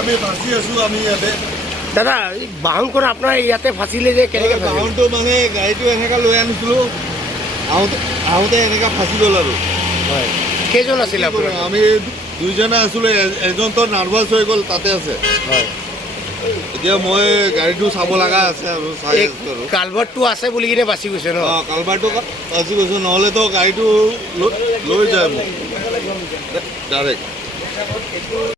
আমি ফাঁচি আছোঁ আমি ইয়াতে দাদা বাহনখন আপোনাৰ ইয়াতে ফাঁচিলে যে কেনেকৈ বাহনটো মানে গাড়ীটো এনেকৈ লৈ আনিছিলোঁ আহোঁতে এনেকৈ ফাঁচি গ'ল আৰু হয় কেইজন আছিলে আপোনাৰ আমি দুইজনে আছিলোঁ এজনতো নাৰ্ভাছ হৈ গ'ল তাতে আছে হয় এতিয়া মই গাড়ীটো চাব লগা আছে আৰু চাই আছোঁ আৰু কালভাৰ্টটো আছে বুলি কিনে বাচি গৈছে ন অঁ কালভাৰটো বাচি গৈছোঁ নহ'লেতো গাড়ীটো লৈ যায় মোক ডাইৰেক্ট